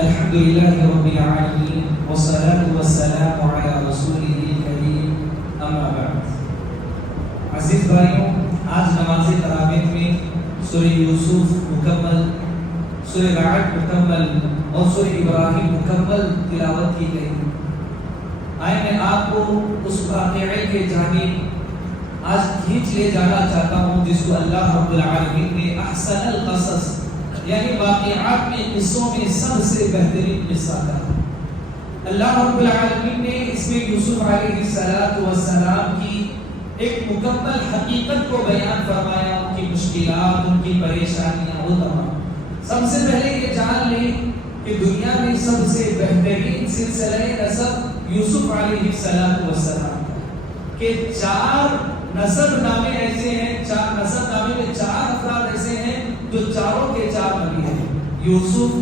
الحمد لله رب العالمين والصلاة والسلام على رسوله الكريم اما بعد. عزیز بھائیوں، آج نماز تراویح میں سورہ یوسف مکمل، سورہ رعد مکمل اور سورہ ابراہیم مکمل تلاوت کی گئی. آئے میں آپ کو اس واقعے کے جانب آج کھینچ لے جانا چاہتا ہوں جس کو اللہ رب العالمین نے احسن القصص یعنی واقعات میں قصوں میں سب سے بہترین قصہ کہا. اللہ رب العالمین نے اس میں یوسف علیہ السلام کی ایک مکمل حقیقت کو بیان فرمایا، ان کی مشکلات، ان کی پریشانیاں، وہ تمام. سب سے پہلے یہ جان لیں کہ دنیا میں سب سے بہترین سلسلہ نسب یوسف علیہ السلام کہ 4 نسب نامے ایسے ہیں، 4 نسب نامے میں 4 افراد ایسے ہیں جو چاروں کے 4 نبی ہیں. یوسف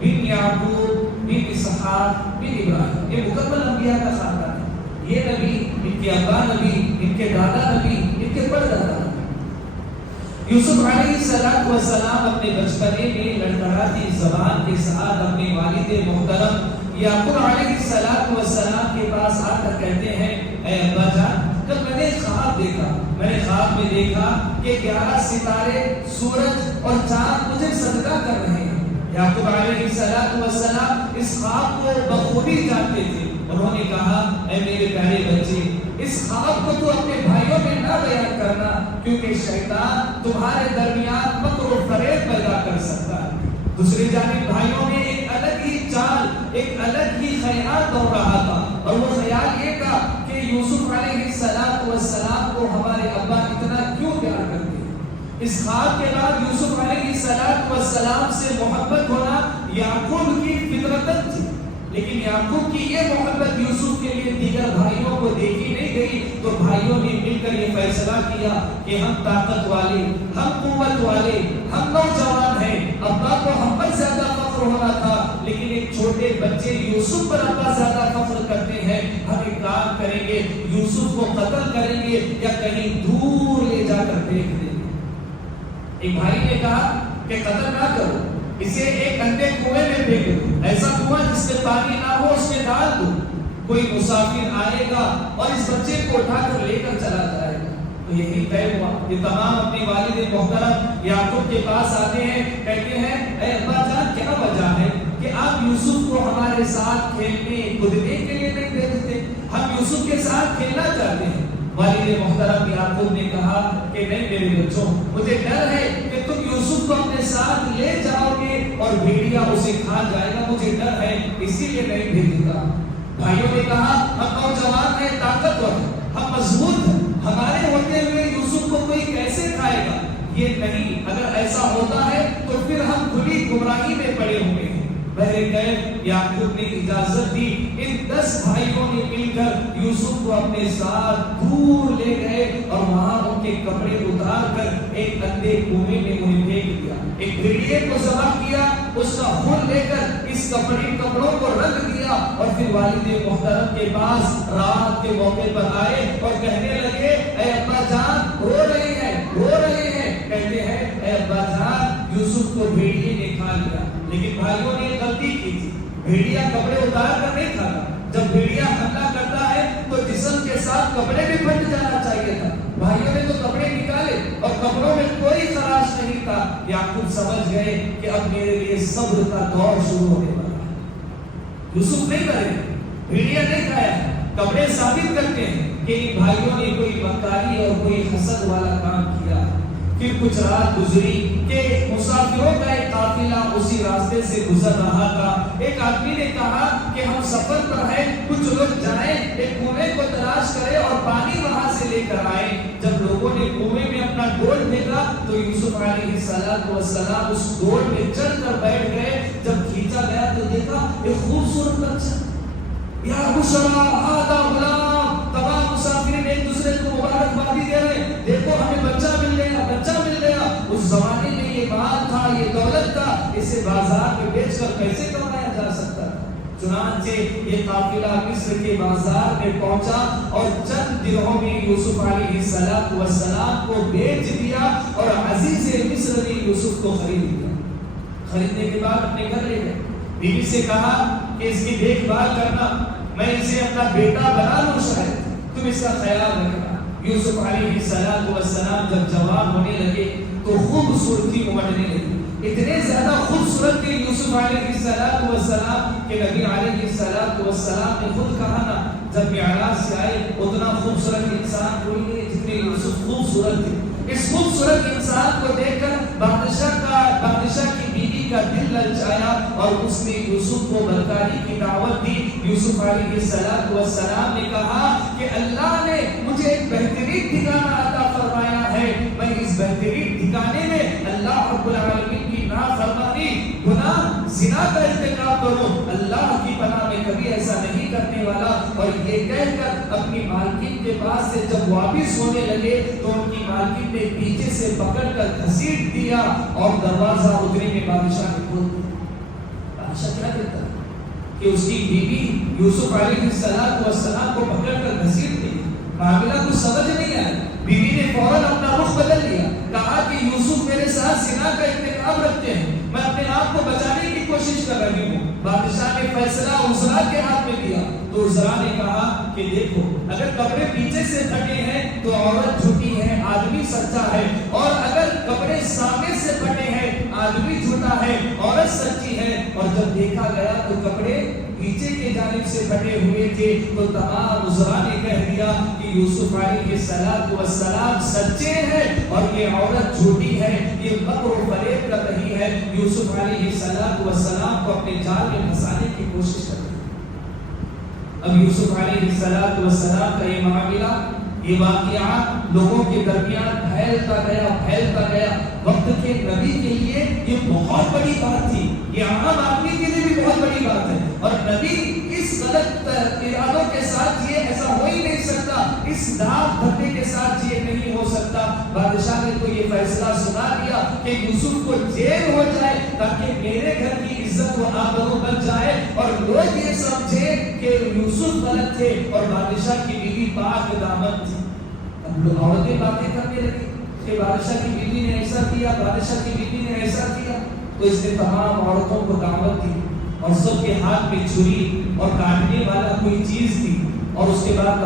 بن یعقوب بن اسحاق بن ابراہیم، یہ مکمل انبیاء کا خاندان ہے. یہ نبی، ان کے ابا نبی، ان کے دادا نبی، ان کے پردادا نبی. یوسف علیہ السلام اپنے بچپنے میں لڑکڑاتی زبان کے ساتھ اپنے والد محترم یعقوب علیہ السلام کے پاس آ کر کہتے ہیں، اے ابا جان، کل میں نے خواب دیکھا، میں نے خواب میں دیکھا کہ 11 ستارے، سورج اور چاند مجھے صدقہ کر رہے ہیں. یعقوب علیہ السلام اس خواب کو بخوبی جانتے تھے. انہوں نے کہا، اے میرے پیارے بچے، اس خواب کو تو اپنے بھائیوں میں نہ بیان کرنا، کیونکہ شیطان تمہارے درمیان مکر و فریب پیدا کر سکتا ہے. دوسری جانب بھائیوں میں ایک الگ ہی چال، ایک الگ ہی خیال دوڑ رہا تھا، اور وہ خیال یہ تھا کہ یوسف علیہ السلام کو ہمارے ابا اتنا کیوں پیار کرتے ہیں. اس خواب کے بعد یوسف علیہ السلام سے محبت ہونا یعقوب کی فطرت تھی، لیکن یعقوب کی یہ محبت یوسف کے لیے دیگر بھائیوں کو دیکھی نہیں گئی. تو بھائیوں نے مل کر یہ فیصلہ کیا کہ ہم طاقت والے، ہم قوت والے، ہم نوجوان ہیں، ابا کو ہم پر زیادہ فخر ہونا تھا، لیکن ایک چھوٹے بچے یوسف پر ابا زیادہ فخر کرتے ہیں. ہم ایک کام کریں گے، یوسف کو قتل کریں گے یا کہیں دور لے جا کر پھینک دیں گے. ایک بھائی نے کہا کہ قتل نہ کرو، اسے ایک اندھے کنویں میں پھینک دو، ایسا کنواں جس میں پانی نہ ہو اس میں ڈال دو، کوئی مسافر آئے گا اور اس بچے کو اٹھا کر لے کر چلا جائے گا. تو یہی طے ہوا. یہ تمام اپنے والد محترم یعقوب کے پاس آتے ہیں، کہتے ہیں، اے ابا جان، کیا وجہ ہے کہ آپ یوسف کو ہمارے ساتھ کھیلنے کودنے کے لیے نہیں بھیجتے؟ ہم یوسف کے ساتھ کھیلنا چاہتے ہیں. والد محترم یعقوب نے کہا کہ نہیں میرے بچوں، مجھے ڈر ہے کہ تم یوسف کو اپنے ساتھ لے جاؤ گے اور بھیڑیا اسے کھا جائے گا، مجھے ڈر ہے، اسی لیے نہیں بھیجوں گا. بھائیوں نے کہا، ہم نوجوان ہیں، طاقتور ہیں، ہم مضبوط ہیں، ہمارے ہوتے ہوئے یوسف کو کوئی کیسے کھائے گا؟ یہ نہیں، اگر ایسا ہوتا ہے تو پھر ہم کھلی گمراہی میں پڑے ہوں گے. بہرکیف یعقوب نے اجازت دی. ان 10 بھائیوں نے مل کر یوسف کو اپنے ساتھ دور لے گئے اور وہاں ان کے کپڑے اتار کر ایک اندھے کنویں میں انہیں پھینک دیا. ایک بھیڑیے کو ذبح کیا، اس کا خون لے کر اس کپڑوں کو رنگ دیا اور پھر والد محترم کے پاس رات کے موقع پر آئے اور کہنے لگے، اے ابا جان، رو رہے ہیں، رو رہے ہیں. کہتے ہیں، اے ابا جان، یوسف کو بھیڑیے نے کھا لیا. لیکن بھائیوں نے غلطی کی تھی، بھیڑیا کپڑے اتار کر نہیں کھاتا. جب بھیڑیا حملہ کرتا ہے تو جسم کے ساتھ کپڑے بھی پھٹ جانا چاہیے تھا. بھائیوں نے تو کپڑے نکالے اور کپڑوں میں کوئی خراش نہیں تھا. یعقوب سمجھ گئے کہ اب میرے لیے صبر کا دور شروع ہونے والا ہے. یوسف نہیں مرے، بھیڑیا نہیں کھایا. کپڑے ثابت کرتے ہیں کہ ان بھائیوں نے کوئی مکاری اور کوئی حسد والا کام کیا. پھر کچھ رات گزری کہ مسافروں کا ایک قافلہ اسی راستے سے گزر رہا تھا. ایک آدمی نے کہا کہ ہم سفر پر ہیں، کچھ لوگ جائیں، ایک کنویں کو تلاش کریں اور پانی وہاں سے لے کر آئیں. جب لوگوں نے کنویں میں اپنا ڈول پھینکا تو یوسف علیہ السلام اس ڈول میں چڑھ کر بیٹھ گئے. جب کھینچا گیا تو دیکھا ایک خوبصورت بچہ. یا بشرا ھذا غلام. تمام مسافرین ایک دوسرے کو مبارکبادی دے رہے، دیکھو ہمیں بچہ مل گیا، بچہ مل گیا. اس زمانے میں یہ مال تھا، یہ دولت تھا، اسے بازار میں بیچ کر کیسے کمایا جا سکتا. چنانچہ یہ قافلہ مصر کے بازار میں پہنچا اور چند دنوں میں یوسف علیہ السلام کو بیچ دیا اور عزیز مصر نے یوسف کو خرید لیا. خریدنے کے بعد اپنے گھر لے گئے. بیوی سے کہا کہ اس کی دیکھ بھال کرنا، میں اسے اپنا بیٹا بنا لوں، شاید تم اس کا خیال رکھنا۔ یوسف علیہ السلام جب جوان ہونے لگے تو خوبصورتی امٹنے لگی، اتنے زیادہ خوبصورت تھے یوسف علیہ السلام کہ نبی علیہ السلام نے خود کہا نا جب معراج سے آئے اتنا خوبصورت انسان کوئی نہیں جتنے یوسف خوبصورت تھے۔ اس خوبصورت انسان کو دیکھ کر بادشاہ کی بیوی کا دل للچایا اور اس نے یوسف کو بدکاری کی دعوت دی۔ یوسف علیہ السلام نے کہا کہ اللہ نے مجھے ایک بہترین ٹھکانہ عطا فرمایا ہے، میں اس بہترین ٹھکانے میں اللہ رب العالمین کی نافرمانی، گناہ، زنا کا ارتکاب کروں، اللہ کی پناہ میں کبھی ایسا نہیں کرنے والا۔ اور یہ کہہ کر اپنی مالکین کے پاس سے جب واپس ہونے لگے تو ان کی مالکین نے پیچھے سے پکڑ کر گھسیٹ دیا اور دروازہ اتنے میں بادشاہ نے کھول دیا۔ بادشاہ کیا کہتا ہے کہ اس کی بیوی یوسف علیہ السلام کو پکڑ کر گھسیٹ دی، معاملہ کچھ سمجھ نہیں آیا۔ بیوی نے فوراً اپنا رخ بدل لیا، کہا کہ یوسف میرے ساتھ زنا کا ارتکاب رکھتے ہیں، میں اپنے آپ کو بچانے کی کوشش کر رہی ہوں۔ بادشاہ نے فیصلہ عزرا کے ہاتھ میں دیا تو عزرا نے کہا کہ دیکھو اگر کپڑے پیچھے سے پھٹے ہیں تو عورت جھوٹی ہے، آدمی سچا ہے، اور اگر کپڑے سامنے سے پھٹے ہیں آدمی جھوٹا ہے، عورت سچی ہے۔ اور جب دیکھا گیا تو کپڑے پیچھے کی جانب سے پھٹے ہوئے تھے تو تمام عزرا نے کہہ دیا کہ یوسف علیہ السلام سچے ہیں اور یہ عورت جھوٹی ہے، یہ مکر و فریب کر رہی ہے، یوسف علیہ السلام کو اپنے جال میں پھنسانے کی کوشش کر رہی ہے۔ اب یوسف علیہ السلام کا یہ معاملہ، یہ واقعہ لوگوں کے درمیان پھیلتا گیا۔ وقت کے نبی کے لیے یہ بہت بڑی بات تھی، یہ عام آدمی کے لیے بھی بہت بڑی بات ہے، اور نبی اس غلط ارادوں کے ساتھ یہ ایسا ہو ہی نہیں سکتا، اس داغ دھبے کے ساتھ یہ نہیں ہو سکتا۔ بادشاہ نے تو یہ فیصلہ سنا دیا کہ یوسف کو جیل ہو جائے تاکہ میرے گھر کی عزت و آبرو بچ جائے اور لوگ یہ سمجھے کہ یوسف غلط تھے اور بادشاہ کی بیوی پاک دامن تھی۔ اب لوگ عورتیں باتیں کرنے لگی کہ بادشاہ کی بیوی نے ایسا کیا، بادشاہ کی بیوی نے ایسا کیا، تو اس نے تمام عورتوں کو دعوت دی اور سب کے ہاتھ میں چھری اور کاٹنے والا کوئی چیز تھی، اور اس کے بعد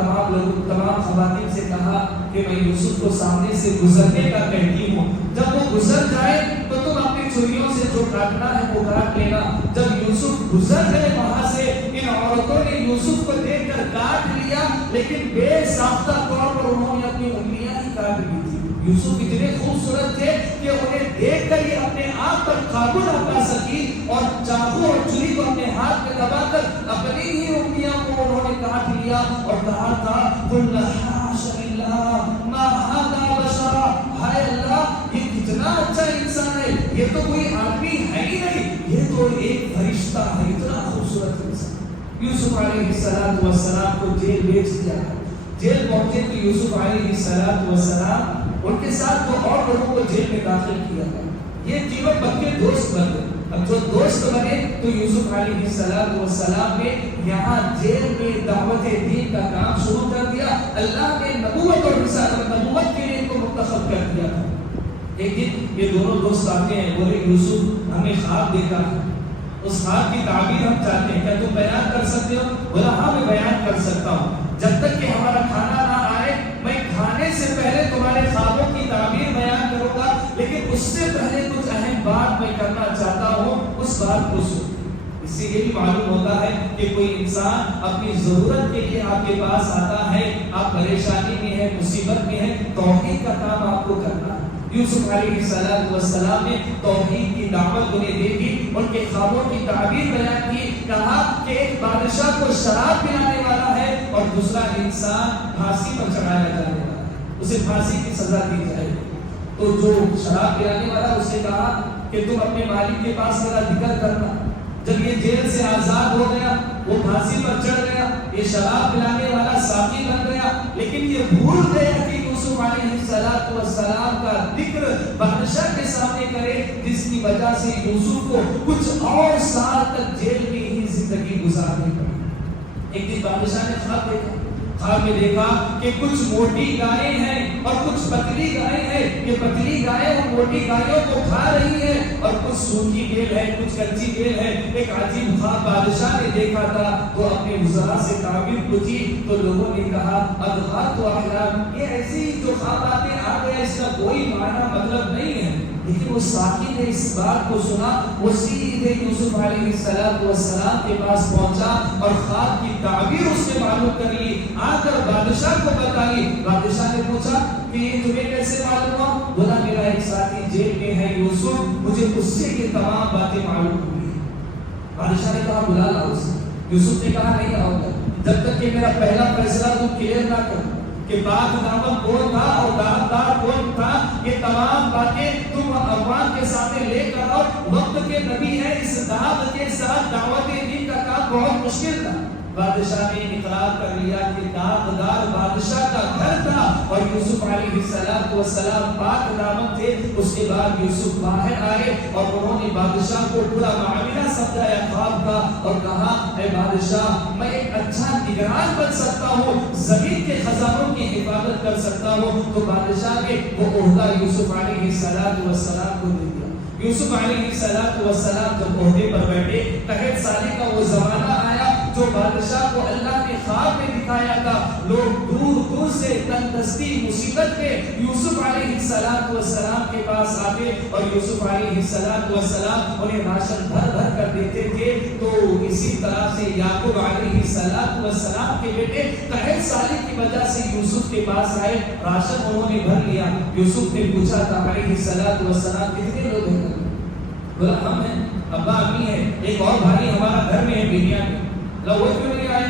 تمام خواتین سے کہا کہ میں یوسف کو سامنے سے گزرنے کا کہتی ہوں، جب وہ گزر جائے تو تم اپنی چھریوں سے جو کاٹنا ہے وہ کاٹ لینا۔ جب یوسف گزر گئے وہاں سے، ان عورتوں نے یوسف کو دیکھ کر کاٹ لیا، لیکن بے ساختہ طور پر انہوں نے اپنی انگلیاں ہی کاٹ لی تھی۔ یوسف اتنے خوبصورت تھے کہ انہیں دیکھ کر یہ اپنے آپ پر قابو نہ پا سکی اور چاقو اور چھری کو اپنے ہاتھ میں دبا کر اپنی ہی انگلیاں کو انہوں نے کاٹ لیا اور کہا تھا قُلْ حَاشَ لِلَّهِ مَا هَذَا بَشَرًا، ہائے اللہ یہ کتنا اچھا انسان ہے، یہ تو کوئی آدمی ہے ہی نہیں، یہ تو ایک فرشتہ ہے، اتنا خوبصورت انسان۔ یوسف علیہ السلام کو جیل بھیج دیا۔ جیل پہنچے تو یوسف علیہ السلام ان کے ساتھ تو اور لوگوں کو جیل میں داخل کیا گیا، یہ تینوں پکے دوست بن گئے۔ اب جو دوست بنے تو یوسف علیہ السلام نے یہاں جیل میں دعوت دین کا کام شروع کر دیا۔ اللہ نے نبوت اور رسالت، نبوت کے لیے ان کو منتخب کر دیا تھا۔ ایک دن یہ دونوں دوست آتے ہیں، بولے یوسف ہمیں خواب دیکھا ہے، اس خواب کی تعبیر ہم چاہتے ہیں، کیا تم بیان کر سکتے ہو؟ بولا ہاں میں بیان کر سکتا ہوں، جب تک کہ ہمارا کھانا نہ آئے میں کھانے سے پہلے تمہارے خوابوں کی تعبیر بیان کروں گا، لیکن اس سے پہلے کچھ اہم بات میں کرنا چاہتا ہوں، اس بات کو سن۔ اس سے یہ بھی معلوم ہوتا ہے کہ کوئی انسان اپنی ضرورت کے لیے آپ کے پاس آتا ہے، آپ پریشانی میں ہیں، مصیبت میں ہیں، توحید کا کام آپ کو کرنا ہے۔ یوسف علیہ السلام نے توحید کی دعوت انہیں دے دی، ان کے خوابوں کی تعبیر بیان کی، کہا کہ ایک بادشاہ کو شراب پلانے والا ہے اور دوسرا انسان پھانسی پر چڑھایا جانے والا ہے، اسے پھانسی کی سزا دی جائے۔ تو جو شراب پلانے والا اسے کہا کہ تم اپنے مالک کے پاس میرا ذکر کرنا۔ جب یہ جیل سے آزاد ہو گیا، وہ پھانسی پر چڑھ گیا، یہ شراب پلانے والا ساقی بن گیا، لیکن یہ بھول گیا کہ یوسف علیہ السلام کا ذکر بادشاہ کے سامنے کرے، جس کی وجہ سے یوسف کو کچھ اور سال تک جیل میں ہی زندگی گزارنی پڑی۔ ایک دن بادشاہ نے خواب دیکھا، خواب میں دیکھا کہ کچھ موٹی گائیں ہیں اور کچھ پتلی گائیں ہیں، یہ پتلی گائیں اور موٹی گائیوں کو کھا رہی ہیں، اور کچھ سوکھی گیل ہے کچھ کچی گیل ہے۔ ایک عجیب خواب بادشاہ نے دیکھا تھا، وہ اپنے وزراء سے تعبیر پوچھی تو لوگوں نے کہا اضغاث احلام، یہ ایسی جو خواباتیں آ گئے اس کا کوئی معنی مطلب نہیں ہے۔ لیکن وہ ساقی نے اس بات کو سنا، وہ سیدھے یوسف علیہ السلام کے پاس پہنچا اور خواب کی تعبیر اس نے معلوم کر لی، آ کر بادشاہ کو بتائی۔ بادشاہ نے پوچھا کہ یہ تمہیں کیسے معلوم ہوا؟ بولا میرا ایک ساتھی جیل میں ہے یوسف، مجھے اس سے یہ تمام باتیں معلوم ہوئی۔ بادشاہ نے کہا بلا لاؤ اسے۔ یوسف نے کہا نہیں آؤں گا جب تک کہ میرا پہلا فیصلہ تم کلیئر نہ کرو کہ باغ نامہ کون تھا اور دار کون تھا، یہ تمام باتیں تم عوام کے سامنے لے کر آؤ۔ وقت کے نبی ہے، اس دعوت کے ساتھ دعوت دین کا کام بہت مشکل تھا۔ بادشاہ نے اقرار کر لیا کہ داغدار بادشاہ کا گھر تھا اور یوسف علیہ السلام پاک دامن تھے۔ اس کے بعد یوسف باہر آئے اور انہوں نے بادشاہ کو پورا معاملہ سمجھایا خواب کا اور کہا اے بادشاہ میں ایک اچھا نگران بن سکتا ہوں، زمین کے خزانوں کی حفاظت کر سکتا ہوں۔ تو بادشاہ نے وہ عہدہ یوسف علیہ السلام کو دے دیا۔ یوسف علیہ السلام جب عہدے پر بیٹھے، 63 سال کا وہ زمانہ آیا جو بادشاہ کو اللہ نے خواب میں دکھایا تھا۔ لوگ دور دور سے تنگدستی مصیبت کے یوسف علیہ السلام کے پاس آتے اور یوسف علیہ السلام انہیں راشن بھر بھر کر دیتے تھے۔ تو اسی طرح سے یعقوب علیہ السلام کے بیٹے 63 سال کی وجہ سے یوسف کے پاس آئے، راشن انہوں نے بھر لیا۔ یوسف نے پوچھا تھا علیہ السلام کتنے لوگ ہیں؟ بولا ہم ہیں، ابا امی ہیں، ایک اور بھائی ہمارا گھر میں ہے بنیامین۔ وہ کیوں نہیں آئے؟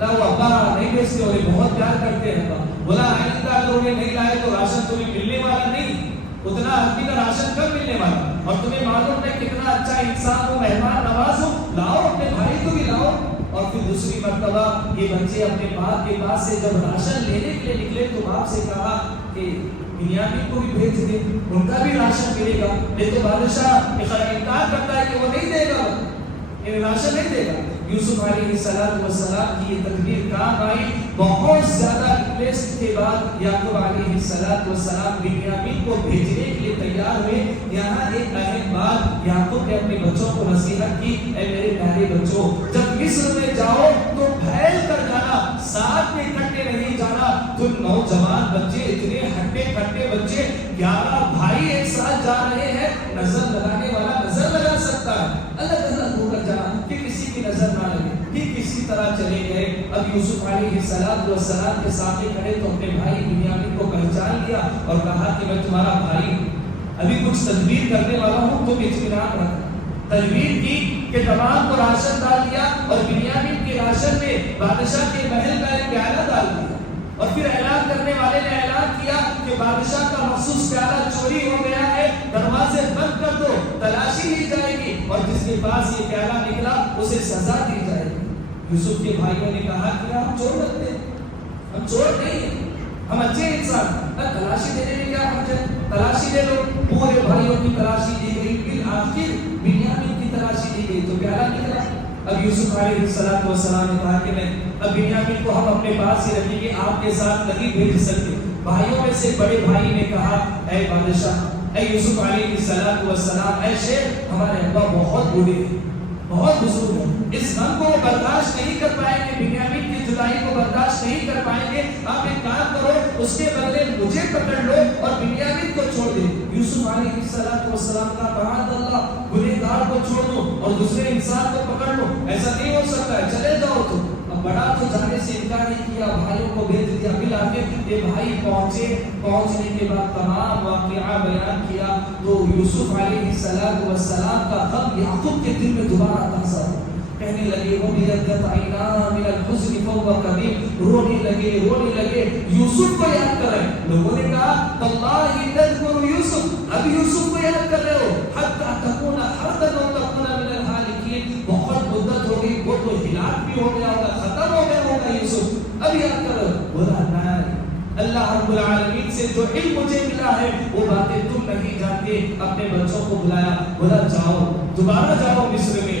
وہ ابا نہیں بیچتے، انہیں بہت پیار کرتے ہیں۔ بولا آئندہ اگر انہیں نہیں لائے تو راشن تمہیں ملنے والا نہیں، اتنا آدمی کا راشن کب ملنے والا؟ اور تمہیں معلوم ہے کتنا اچھا انسان ہو، مہمان نواز ہو، لاؤ اپنے بھائی کو بھی لاؤ۔ اور پھر دوسری مرتبہ یہ بچے اپنے باپ کے پاس سے جب راشن لینے کے لیے نکلے تو باپ سے کہا کہ بنیامین کو بھی بھیج دے، ان کا بھی راشن ملے گا۔ یہ تو بادشاہ انکار کرتا ہے کہ وہ نہیں دے گا، یہ راشن نہیں دے گا۔ یوسف علیہ السلام کی یہ تدبیر کام آئی۔ بہت زیادہ ریکویسٹ کے بعد یعقوب علیہ السلام بنیامین کو بھیجنے کے لیے تیار ہوئے۔ یہاں ایک اہم بات یعقوب نے اپنے بچوں کو نصیحت کی، اے میرے پیارے بچوں جب مصر میں جاؤ تو پھیل کر جانا، ساتھ میں اکٹھے نہیں جانا۔ تم نوجوان بچے، اتنے ہٹے کٹے بچے، 11 بھائی ایک ساتھ جا رہے ہیں، نظر لگانے والا نظر لگا سکتا ہے، الگ الگ ہو کر جانا کہ کسی کی نظر نہ لگے، کہ کسی طرح چلے گئے۔ اب یوسف علیہ السلام کے سامنے کھڑے تو اپنے بھائی بنیامین کو پہچان لیا اور کہا کہ میں تمہارا بھائی ہوں، ابھی کچھ تدبیر کرنے والا ہوں، تم اطمینان رکھنا۔ تدبیر کی کہ تمام کو راشن ڈال دیا اور بنیامین کے راشن میں بادشاہ کے محل کا ایک پیالہ ڈال دیا، اور پھر اعلان کرنے والے نے اعلان کیا کہ بادشاہ کا مخصوص پیالہ چوری ہو گیا ہے، دروازے بند کر دو، تلاشی لی جائے گی اور جس کے پاس یہ پیالہ نکلا اسے سزا دی جائے گی۔ یوسف کے بھائیوں نے کہا کہ ہم چور لگتے ہیں، ہم چور نہیں ہیں، ہم اچھے انسان ہیں، تلاشی دینے میں کیا حرج ہے، تلاشی دے لو۔ پورے بھائیوں کی تلاشی دی گئی، بالآخر بنیامین کی تلاشی دی گئی تو پیالہ نکلا۔ اب یوسف علیہ السلام نے کہا کہ نہیں، اب بنیامین کو ہم اپنے پاس ہی رکھیں گے، آپ کے ساتھ نہیں بھیج سکتے۔ بھائیوں میں سے بڑے بھائی نے کہا اے بادشاہ، اے یوسف علیہ السلام، اے شیخ، ہمارے ابا بہت بوڑھے ہیں، بہت بزرگ ہیں، اس غم کو وہ برداشت نہیں کر پائیں گے، بنیامین کی جدائی کو برداشت نہیں کر پائیں گے۔ آپ ایک کام کرو، اس کے بدلے مجھے پکڑ لو اور بنیامین کو چھوڑ دے۔ یوسف علیہ السلام کا معاذ اللہ، گنہگار کو چھوڑ دو اور دوسرے انسان کو پکڑ لو، ایسا نہیں ہو سکتا ہے، چلے جاؤ تم۔ اب بڑا تو جانے سے انکار نہیں کیا، بھائیوں کو بھیج دیا۔ بالآخر یہ بھائی پہنچنے کے بعد تمام واقعہ بیان کیا تو یوسف علیہ السلام کا غم یعقوب کے دل میں دوبارہ تازہ ہوا۔ کہنے لگے وَبِيَضَّتْ عَيْنَاهُ مِنَ الْحُزْنِ فَهُوَ كَظِيمٌ، رونے لگے یوسف کو یاد کر رہے ہیں۔ لوگوں نے کہا تَاللَّهِ تَذْكُرُ یوسف، اب یوسف کو یاد کر رہے ہو، حَتَّى تَكُونَ حَرْدًا أَوْ تَكُونَ مِنَ الْهَالِكِينَ، بہت مدت ہو گئی، وہ تو ہلاک بھی ہو گیا ہوگا، ختم ہو گیا ہوگا یوسف، اب یاد کر رہے ہو۔ بولا نہیں، اللہ رب العالمین سے جو علم مجھے ملا ہے وہ باتیں تم نہیں جانتے۔ اپنے بچوں کو بلایا، بولا جاؤ، دوبارہ جاؤ مصر میں،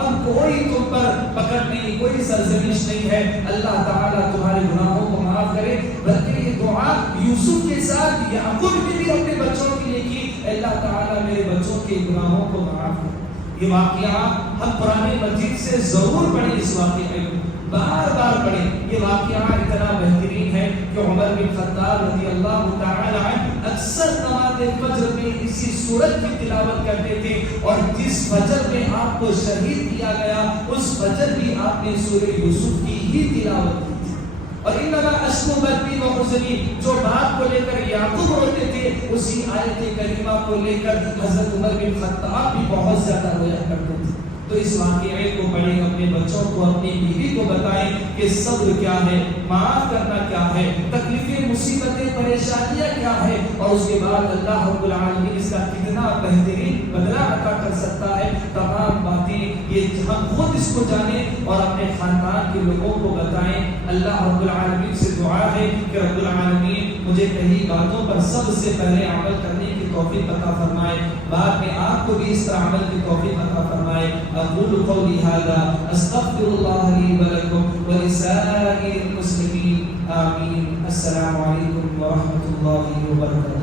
اب کوئی تم پر پکڑ نہیں، کوئی سرزنش نہیں ہے، اللہ تعالیٰ تمہارے گناہوں کو معاف کرے۔ بلکہ یہ دعا یوسف کے ساتھ یعقوب نے بھی اپنے بچوں کے لیے کی، اللہ تعالیٰ میرے بچوں کے گناہوں کو معاف کرے۔ یہ واقعہ ہم قرآن مجید سے ضرور پڑھیں، اس واقعے کو بار بار پڑھیں۔ یہ واقعہ اتنا بہترین ہے کہ عمر بن خطاب رضی اللہ تعالی عنہ اکثر نماز فجر میں اسی سورت کی تلاوت کرتے تھے، اور جس فجر میں آپ کو شہید کیا گیا اس فجر بھی آپ نے سورہ یوسف کی ہی تلاوت کی تھی۔ اور انما اشکو بثی و حزنی، جو بات کو لے کر یعقوب روتے تھے، اسی آیت کریمہ کو لے کر حضرت عمر بن خطاب بھی بہت زیادہ رویا کرتے تھے۔ تو اس واقعے کو پڑھیں، اپنے بچوں کو، اپنی بیوی کو بتائیں کہ صبر کیا ہے، معاف کرنا کیا ہے، تکلیفیں، مصیبتیں، پریشانیاں کیا ہے، اور اس کے بعد اللہ رب العالمین اس کا کتنا بہترین بدلہ عطا کر سکتا ہے۔ تمام باتیں یہ ہم خود اس کو جانیں اور اپنے خاندان کے لوگوں کو بتائیں۔ اللہ رب العالمین سے دعا ہے کہ رب العالمین مجھے کئی باتوں پر سب سے پہلے عمل کرنے کی توفیق عطا فرمائے، بعد میں آپ کو بھی اس طرح عمل کی توفیق عطا فرمائے۔ اقول قولی هذا استغفر الله لي ولكم ولسائر المسلمين آمين۔ السلام علیکم ورحمۃ اللہ وبرکاتہ۔